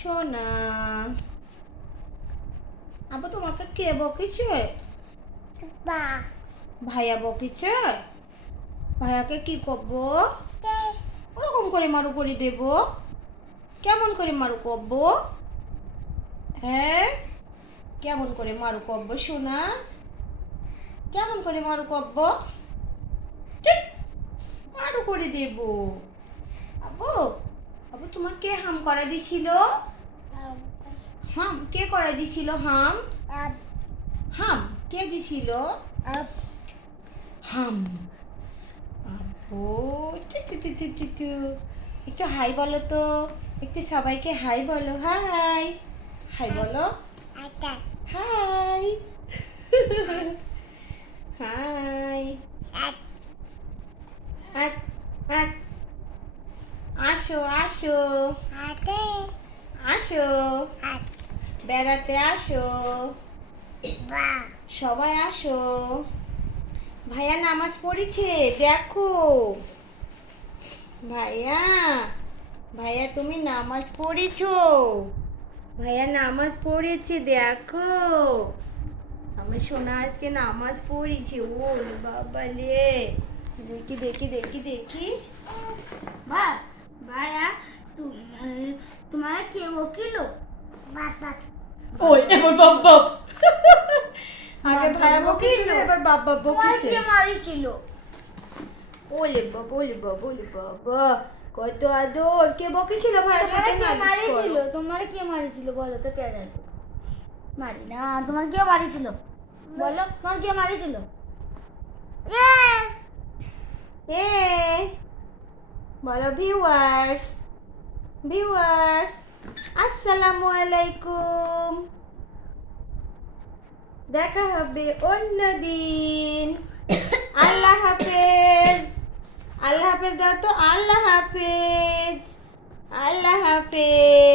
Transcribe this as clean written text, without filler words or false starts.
সোনা আবার তোমাকে কে বকেছে? বা ভাইয়া বকেছে? ভাইয়াকে কি করবো? ওরকম করে মারু করে দেব? কেমন করে মারু করবো? হ্যাঁ, কেমন করে মারু করবো সোনা? কেমন করে মারু করবো? চুপ, মারু করে দেব। আবু আবু তোমার কে হাম করা দিছিল? হাম কে করা দিছিল? হাম হাম কে দিছিল? হাম আব্বু টু টু টু টু টু টু। একটু হাই বলো তো, একটু সবাইকে হাই বলো। হাই হাই বলো। আটা হাই হাই আট আট আসো আসো আতে আসো আট বেড়াতে আসো, বা সবাই আসো। ভাইয়া নামাজ পড়েছে দেখো। ভাইয়া ভাইয়া তুমি নামাজ পড়েছো? ভাইয়া নামাজ পড়েছে দেখো। আমার সোনা আজকে নামাজ পড়েছে। ও বাবা রে, দেখি দেখি দেখি দেখি। বা ভাইয়া তোমার কে বকিল? বাবা ওই এবার বাপ বাপ। আগে ভাইয়া বকেছিল, এবার বাপ বাপ তোমার বকেছে। কে মারিছিল? ওলে বাবা ওলে বাবা ওলে বাবা, কত আদর। কে বকেছিল ভাইয়ের তোমার সাথে? কে নালিশ মারিছিল? করো। তোমার কে মারিছিল বলো তো? পেয়ে যাবে মারি না। তোমার কে মারিছিল বলো? তোমার কে মারিছিল? এ বলো ভিউয়ার্স, ভিউয়ার্স আসসালামু আলাইকুম। দেখা হবে অন্য দিন। আল্লাহ হাফেজ। আল্লাহ হাফেজ দাও তো। আল্লাহ হাফেজ, আল্লাহ হাফেজ।